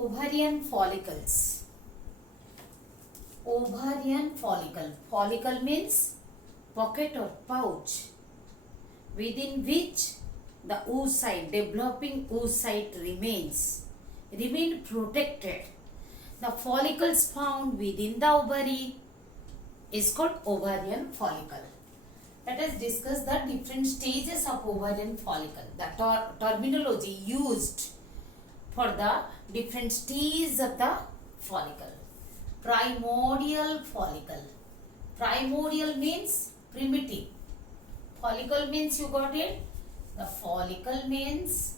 Ovarian follicles. Ovarian follicle. Follicle means pocket or pouch within which the oocyte, developing oocyte remain protected. The follicles found within the ovary is called ovarian follicle. Let us discuss the different stages of ovarian follicle. The terminology used for the different stages of the follicle. Primordial follicle. Primordial means primitive. Follicle means, you got it? The follicle means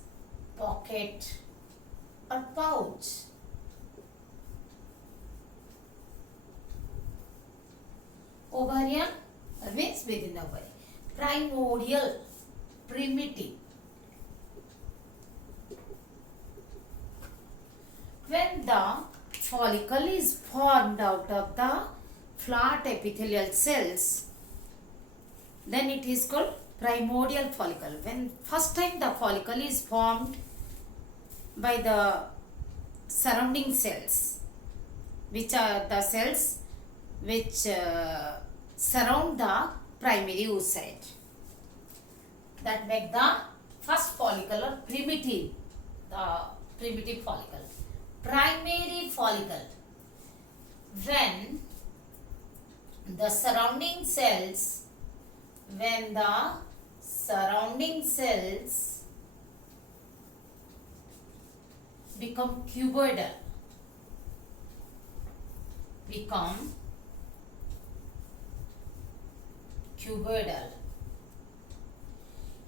pocket or pouch. Ovarian means within the ovary. Primordial, primitive. When the follicle is formed out of the flat epithelial cells, then it is called primordial follicle. When first time the follicle is formed by the surrounding cells, which are the cells which surround the primary oocyte, that make the first follicle or primitive, the primitive follicle. Primary follicle, when the surrounding cells become cuboidal,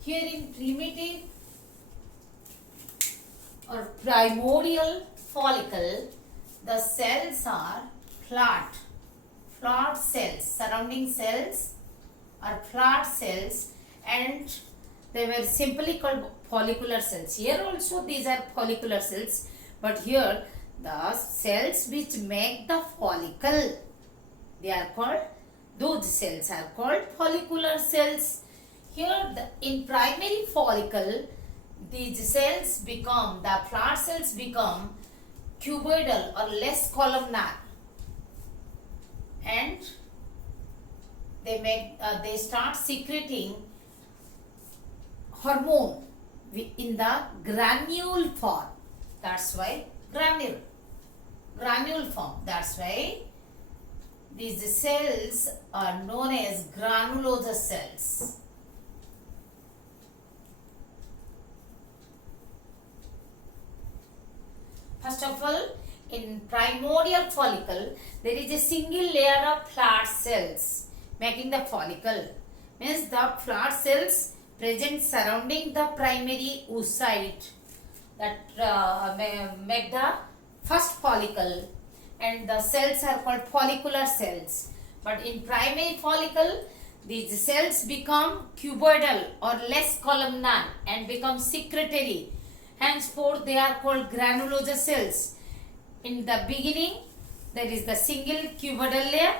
Here in primitive or primordial follicle, the cells are flat cells, surrounding cells are flat cells, and they were simply called follicular cells. Here also these are follicular cells, but here the cells which make the follicle, those cells are called follicular cells. Here in primary follicle, these cells become, the flat cells become cuboidal or less columnar, and they start secreting hormone in the granule form. That's why granule form. That's why these cells are known as granulose cells. First of all, in primordial follicle, there is a single layer of flat cells making the follicle. Means the flat cells present surrounding the primary oocyte that make the first follicle, and the cells are called follicular cells. But in primary follicle, these cells become cuboidal or less columnar and become secretory. Henceforth, they are called granulose cells. In the beginning, there is the single cuboidal layer,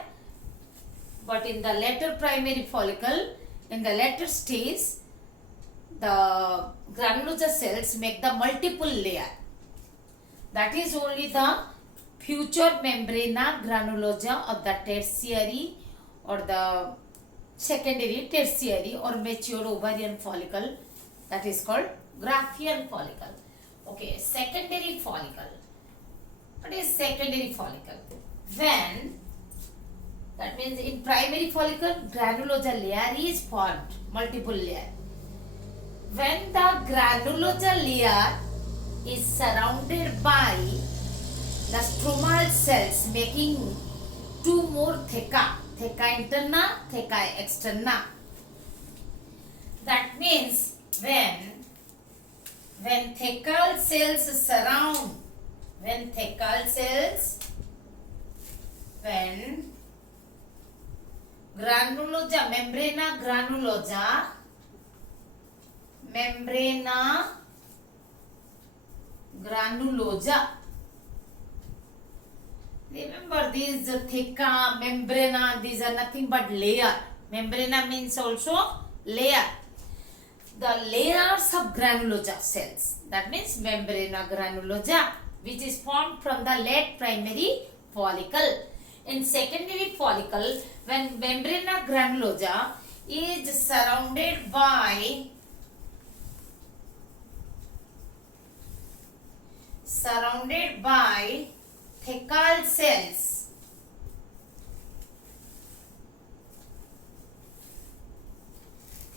but in the later primary follicle, in the later stage, the granulose cells make the multiple layer. That is only the future membrana granulosa of the tertiary or the secondary, tertiary or mature ovarian follicle. That is called Graafian follicle. Okay, secondary follicle. What is secondary follicle? When, that means in primary follicle, granulosa layer is formed, multiple layer. When the granulosa layer is surrounded by the stromal cells making two more theca interna, theca externa. That means when thecal cells surround, when granulosa, membrana granulosa. Remember these theca, membrana, these are nothing but layer. Membrana means also layer. The layers of granulosa cells, that means membrana granulosa, which is formed from the late primary follicle. In secondary follicle, when membrana granulosa is surrounded by thecal cells.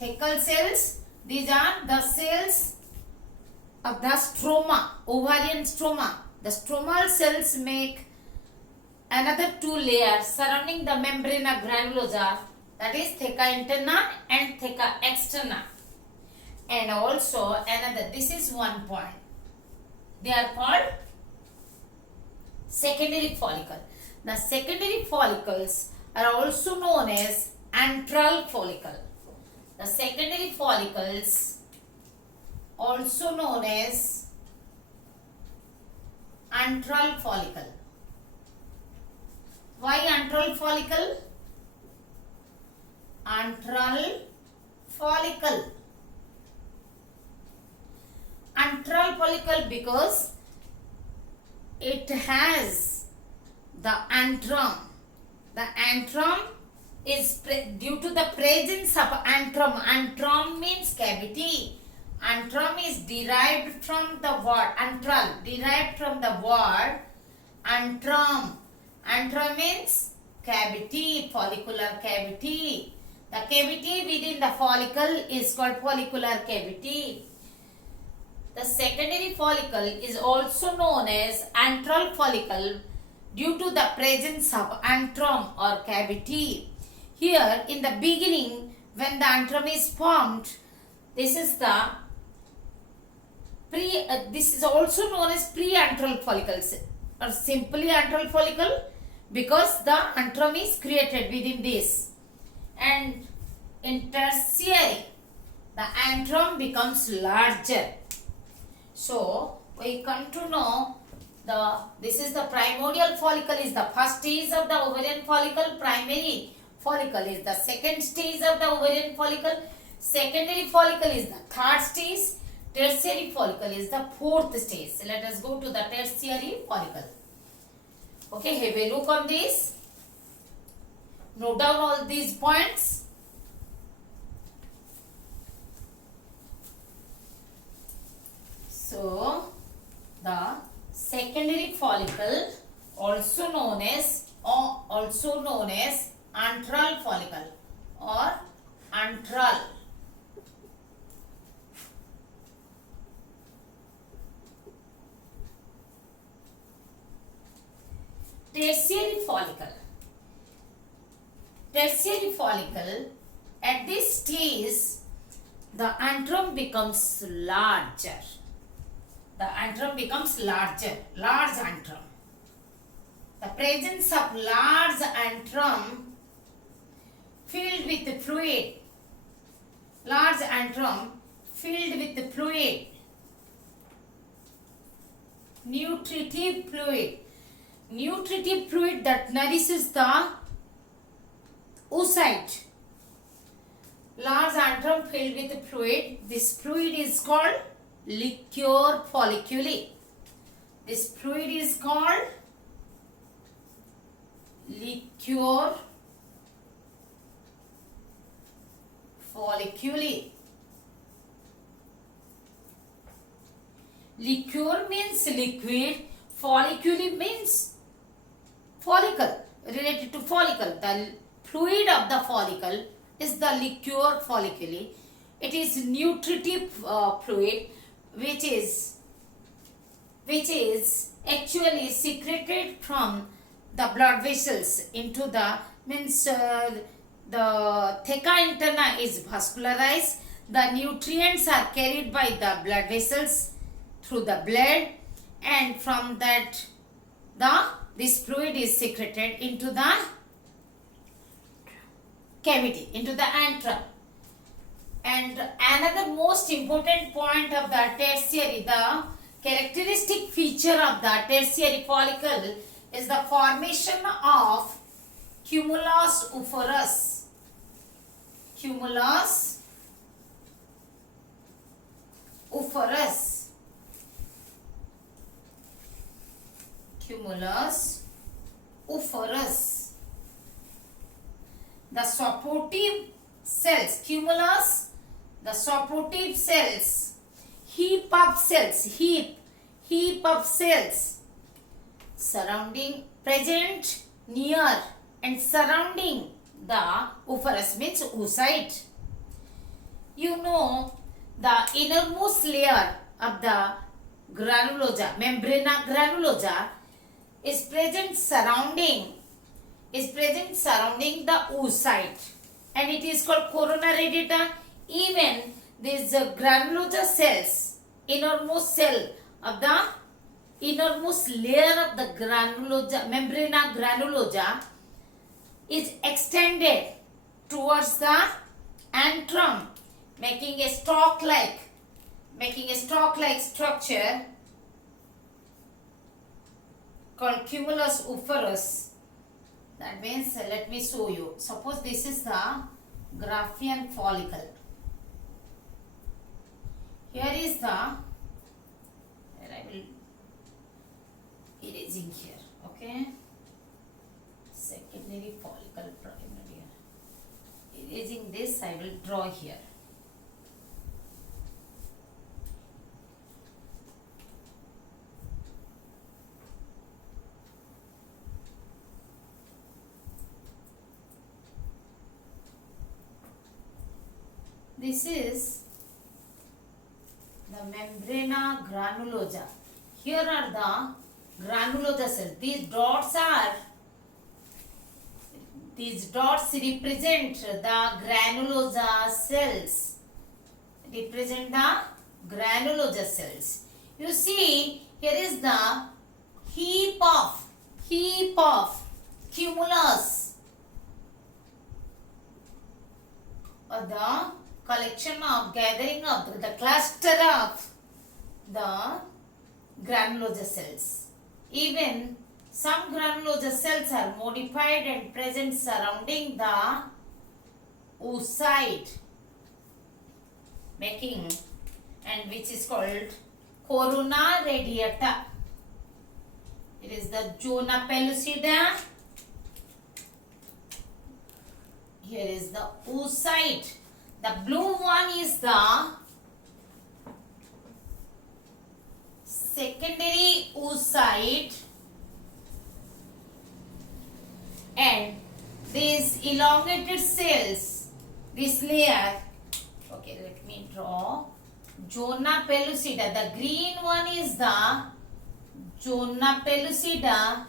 Thecal cells, these are the cells of the stroma, ovarian stroma. The stromal cells make another two layers surrounding the membrana granulosa, that is theca interna and theca externa. And also another, this is one point. They are called secondary follicle. The secondary follicles are also known as antral follicle. The secondary follicles also known as antral follicle. Why antral follicle? Antral follicle. Antral follicle because it has the antrum. The antrum is due to the presence of antrum. Antrum means cavity. Antrum is derived from the word antral, derived from the word antrum. Antrum means cavity, follicular cavity. The cavity within the follicle is called follicular cavity. The secondary follicle is also known as antral follicle due to the presence of antrum or cavity. Here in the beginning, when the antrum is formed, this is also known as pre-antral follicles or simply antral follicle because the antrum is created within this. And in tertiary, the antrum becomes larger. So we come to know this is the primordial follicle is the first stage of the ovarian follicle. Primary follicle is the second stage of the ovarian follicle. Secondary follicle is the third stage. Tertiary follicle is the fourth stage. So let us go to the tertiary follicle. Okay, have a look on this. Note down all these points. So, the secondary follicle also known as antral follicle or antral. Tertiary follicle. Tertiary follicle, at this stage, the antrum becomes larger. The antrum becomes larger, large antrum. The presence of large antrum filled with fluid. Large antrum filled with fluid. Nutritive fluid. Nutritive fluid that nourishes the oocyte. Large antrum filled with fluid. This fluid is called liquor folliculi. This fluid is called liquor folliculi. Liquor means liquid. Folliculi means follicle, related to follicle. The fluid of the follicle is the liquor folliculi. It is nutritive fluid which is actually secreted from the blood vessels into the the theca interna is vascularized. The nutrients are carried by the blood vessels through the blood, and from that this fluid is secreted into the cavity, into the antrum. And another most important point of the tertiary, the characteristic feature of the tertiary follicle is the formation of cumulus operus. Cumulus operus. Cumulus oophrus. The supportive cells, cumulus, the supportive cells, heap of cells surrounding, present, near and surrounding the oophrus means oocyte. You know the innermost layer of the granulosa, membrana granulosa is present surrounding the oocyte, and it is called corona radiata. Even these granulosa cells, innermost layer of the granulosa, membrana granulosa is extended towards the antrum, making a stalk-like structure called cumulus oophrus. That means, let me show you. Suppose this is the Graafian follicle. Here is the, here I will erasing here, okay. Secondary follicle, primary. Erasing this, I will draw here. This is the membrana granulosa. Here are the granulosa cells. These dots represent the granulosa cells. Represent the granulosa cells. You see, here is the heap of cumulus, or the collection of, gathering of, the cluster of the granulosa cells. Even some granulosa cells are modified and present surrounding the oocyte, making, and which is called corona radiata. It is the zona pellucida. Here is the oocyte. The blue one is the secondary oocyte, and these elongated cells, this layer, okay, let me draw zona pellucida. The green one is the zona pellucida.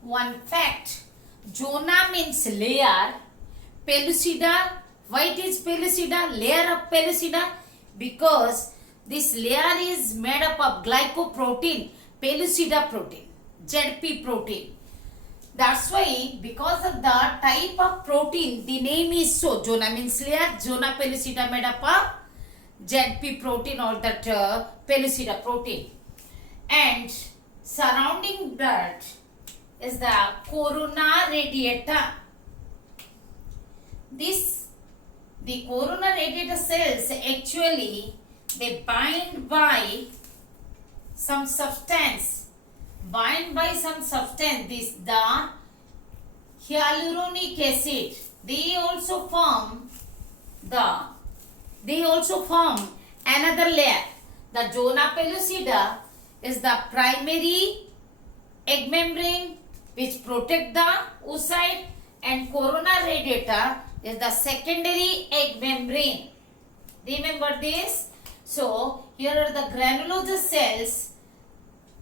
One fact, zona means layer, pellucida. Why it is pellucida? Layer of pellucida, because this layer is made up of glycoprotein, pellucida protein, ZP protein. That's why, because of the type of protein, the name is so. Zona means layer, zona pellucida made up of ZP protein, or that pellucida protein. And surrounding that is the corona radiata. The corona radiata cells, actually they bind by some substance. This the hyaluronic acid. They also form another layer. The zona pellucida is the primary egg membrane which protect the oocyte, and corona radiata is the secondary egg membrane. Remember this? So here are the granulosa cells,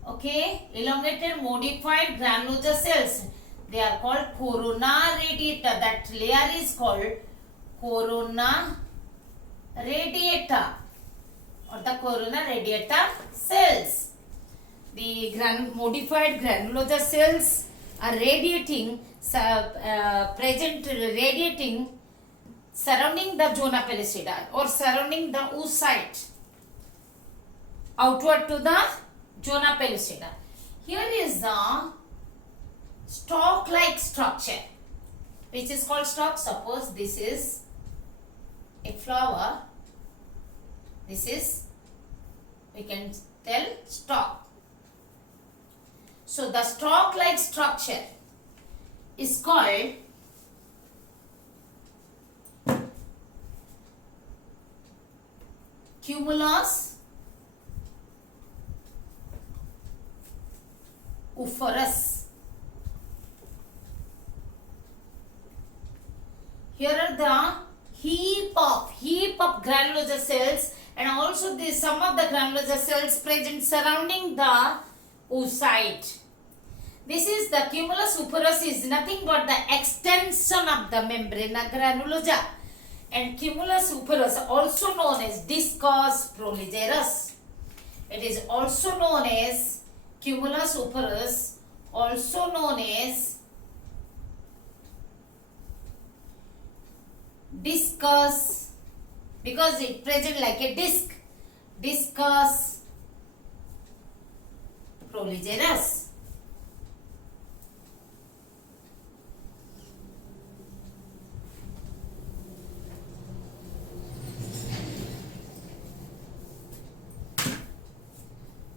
okay, elongated modified granulosa cells. They are called corona radiata. That layer is called corona radiata, or the corona radiata cells. The modified granulosa cells are radiating surrounding the zona pellucida, or surrounding the oocyte, outward to the zona pellucida. Here is the stalk-like structure, which is called stalk. Suppose this is a flower, this is we can tell stalk. So the stalk-like structure is called cumulus oophorus. Here are the heap of granulosa cells, and also some of the granulosa cells present surrounding the oocyte. This is the cumulus oophorus is nothing but the extension of the membrana granulosa, and cumulus oophorus also known as discus proligerus. It is also known as cumulus oophorus, also known as discus, because it present like a disc, discus proligerus.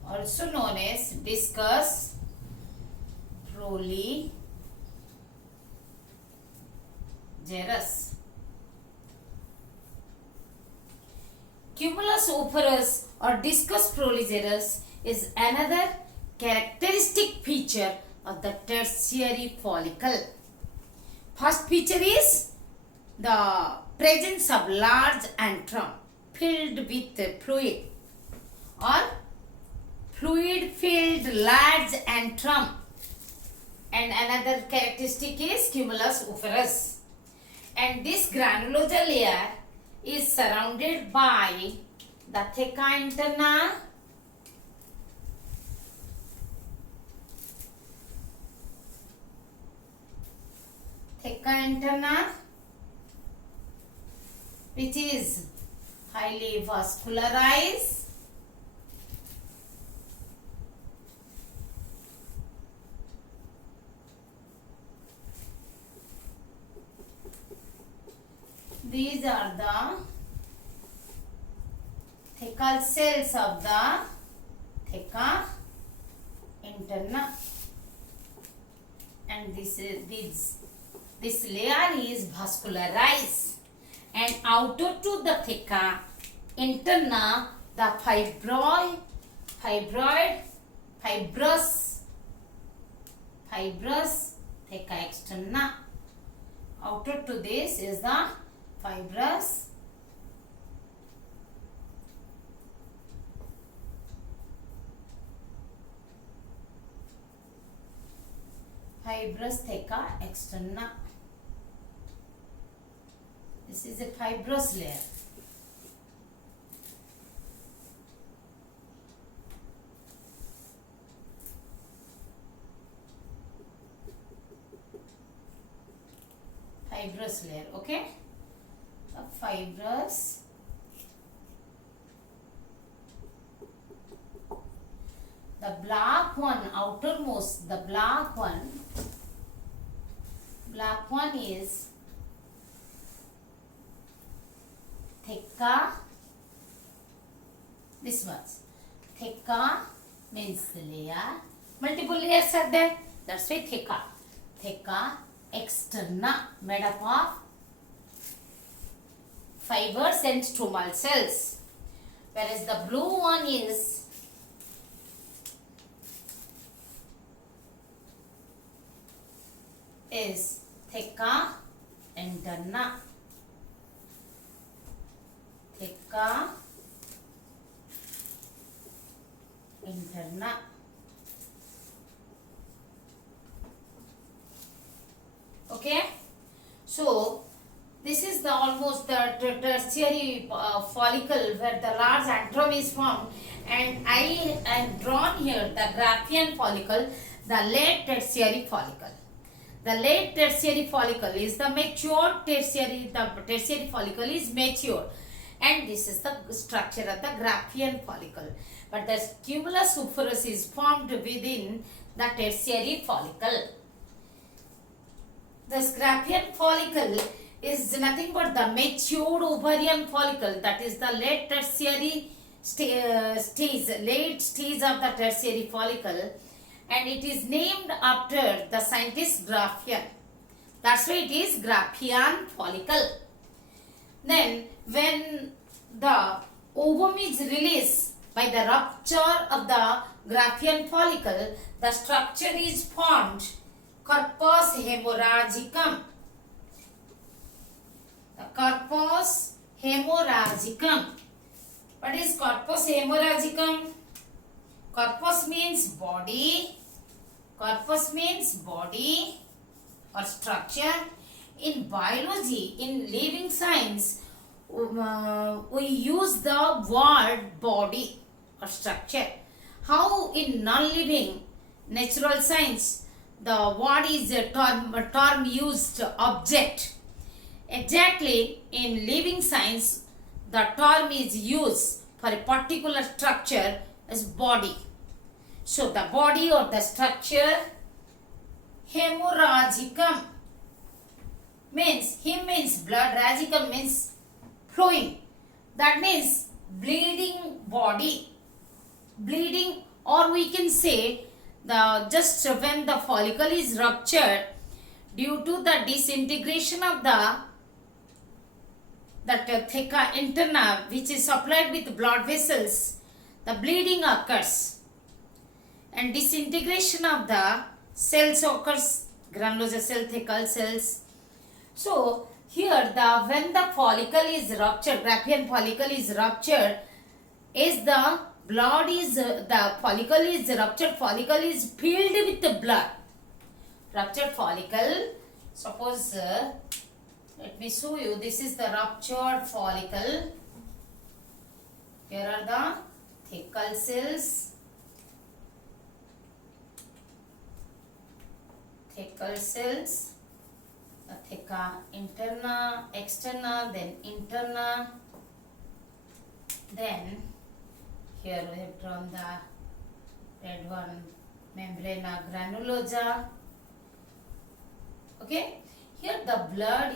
Also known as discus proligerus. Cumulus oophorus or discus proligerus is another characteristic feature of the tertiary follicle. First feature is the presence of large antrum filled with fluid, or fluid filled large antrum, and another characteristic is cumulus oophorus. And this granulosa layer is surrounded by the theca interna, which is highly vascularized, these are the thecal cells of the theca interna, and this layer is vascularized, and outer to the theca interna the fibrous theca externa. Outer to this is the fibrous theca externa. This is a fibrous layer. Fibrous layer, okay? A fibrous the black one, outermost, the black one is theca, this much. Theca means the layer, multiple layers are there, that's why theca externa, made up of fibers and stromal cells, whereas the blue one is theca interna. Theca interna. Okay, so this is the almost the tertiary follicle where the large antrum is formed, and I am drawn here the Graafian follicle, the late tertiary follicle. The late tertiary follicle is the mature tertiary. The tertiary follicle is mature, and this is the structure of the Graafian follicle. But the cumulus oophorus is formed within the tertiary follicle. The Graafian follicle is nothing but the matured ovarian follicle, that is the late tertiary late stage of the tertiary follicle, and it is named after the scientist Graafian. That's why it is Graafian follicle. Then when the ovum is released by the rupture of the Graafian follicle, the structure is formed corpus hemorrhagicum. The corpus hemorrhagicum. What is corpus hemorrhagicum? Corpus means body. Corpus means body or structure. In biology, in living science, we use the word body or structure. How in non-living natural science, the word is a term used object. Exactly, in living science, the term is used for a particular structure as body. So the body or the structure hemorrhagicum means, hem means blood, ragicum means flowing. That means bleeding body. Bleeding, or we can say the just when the follicle is ruptured due to the disintegration of the theca interna, which is supplied with blood vessels, the bleeding occurs, and disintegration of the cells occurs, granulosa cell, thecal cells. So here when the follicle is ruptured, Graafian follicle is ruptured, is the blood is the follicle is ruptured, follicle is filled with the blood. Ruptured follicle, suppose let me show you, this is the ruptured follicle. Here are the thecal cells. Thecal cells, the theca interna, externa, then interna. Then here we have drawn the red one, membrana granulosa. Okay, here the blood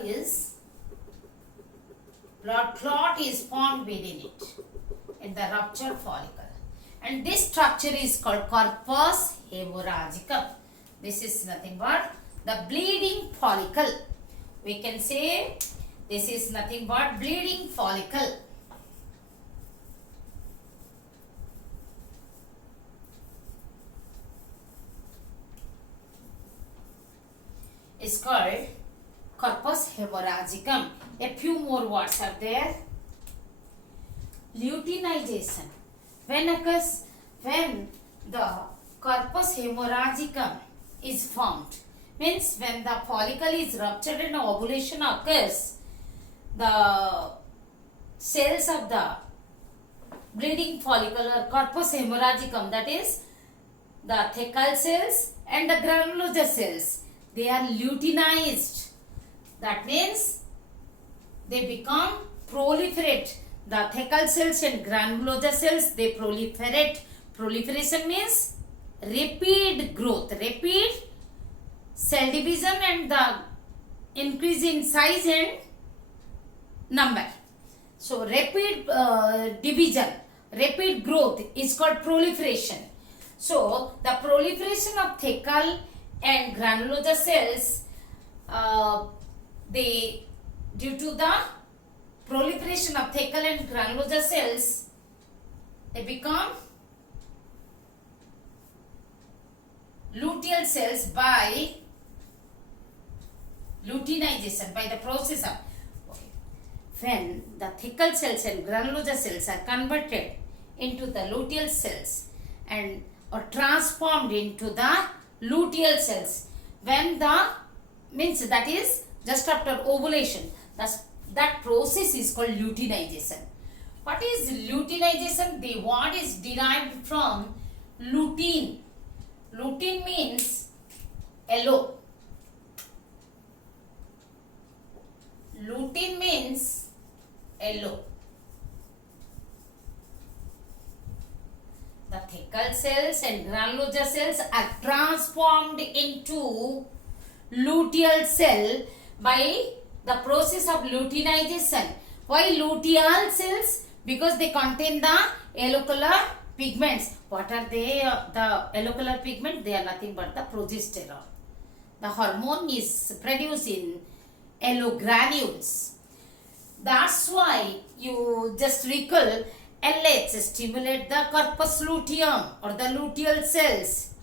clot is formed within it in the ruptured follicle, and this structure is called corpus hemorrhagicum. This is nothing but the bleeding follicle. We can say this is nothing but bleeding follicle. Is called corpus hemorrhagicum. A few more words are there. Luteinization. When occurs, when the corpus hemorrhagicum is formed, means when the follicle is ruptured and ovulation occurs, the cells of the bleeding follicle or corpus hemorrhagicum, that is the thecal cells and the granulosa cells, they are luteinized. That means they become proliferate. The thecal cells and granulosa cells, they proliferate. Proliferation means rapid growth, rapid cell division and the increase in size and number. So rapid division, rapid growth is called proliferation. So the proliferation of thecal and granulosa cells, they, due to the proliferation of thecal and granulosa cells, they become luteal cells by luteinization, by the process of, when the thecal cells and granulosa cells are converted into the luteal cells and or transformed into the luteal cells, when the means that is just after ovulation, that process is called luteinization. What is luteinization? The word is derived from lutein. Lutein means yellow. Lutein means yellow. The thecal cells and granulosa cells are transformed into luteal cell by the process of luteinization. Why luteal cells? Because they contain the yellow color pigments. What are they? The yellow color pigment, they are nothing but the progesterone. The hormone is produced in yellow granules. That's why you just recall LH stimulate the corpus luteum or the luteal cells.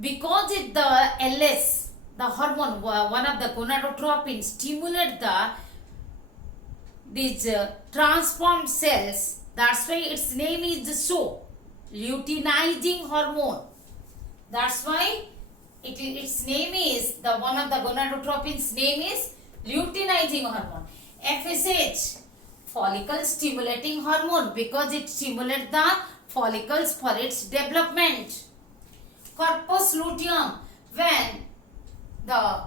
Because it the LS, the hormone, one of the gonadotropin, stimulate these transformed cells. That's why its name is so, luteinizing hormone. That's why its name is, the one of the gonadotropin's name is luteinizing hormone. FSH, follicle stimulating hormone, because it stimulates the follicles for its development. Corpus luteum, when the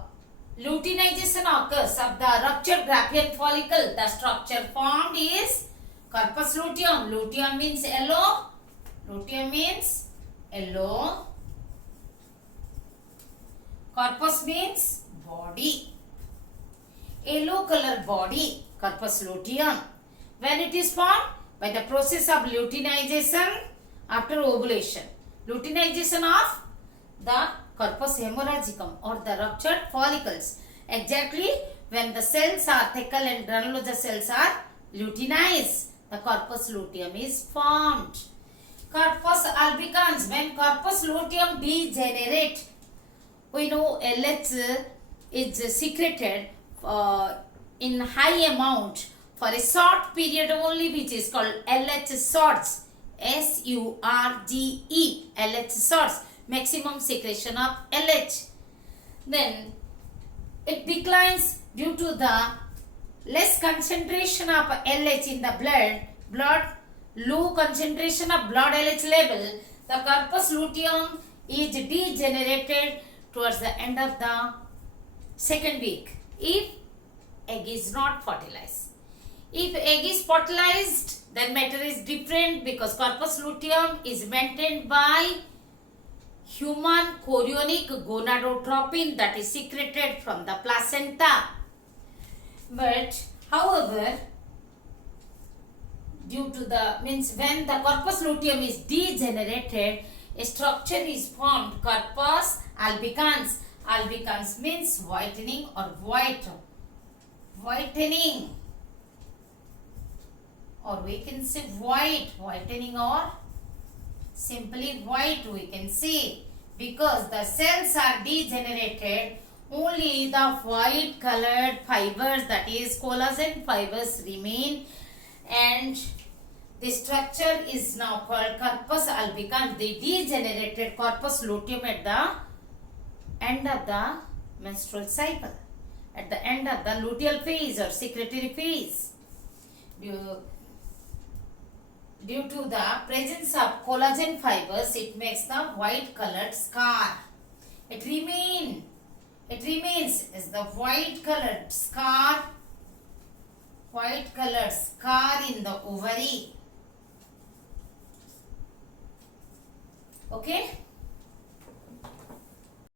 luteinization occurs of the ruptured Graafian follicle, the structure formed is corpus luteum. Luteum means yellow. Luteum means yellow. Corpus means body. Yellow color body, corpus luteum. When it is formed? By the process of luteinization after ovulation. Luteinization of the corpus hemorrhagicum or the ruptured follicles. Exactly when the cells are thecal and granulose cells are luteinized, the corpus luteum is formed. Corpus albicans, when corpus luteum degenerate, we know LH is secreted in high amount for a short period only, which is called LH shorts. SURGE, LH shorts, maximum secretion of LH. Then it declines due to the less concentration of LH in the blood, low concentration of blood LH level. The corpus luteum is degenerated towards the end of the second week if egg is not fertilized. If egg is fertilized, then matter is different, because corpus luteum is maintained by human chorionic gonadotropin that is secreted from the placenta. But however, due to the when the corpus luteum is degenerated, a structure is formed, corpus albicans. Albicans means whitening or whitening, or we can say whitening, or simply white we can say, because the cells are degenerated, only the white colored fibers, that is collagen fibers, remain, and the structure is now called corpus albicans. The degenerated corpus luteum at the end of the menstrual cycle, at the end of the luteal phase or secretory phase. Due to the presence of collagen fibers, it makes the white colored scar. It remains as the white colored scar in the ovary. Okay.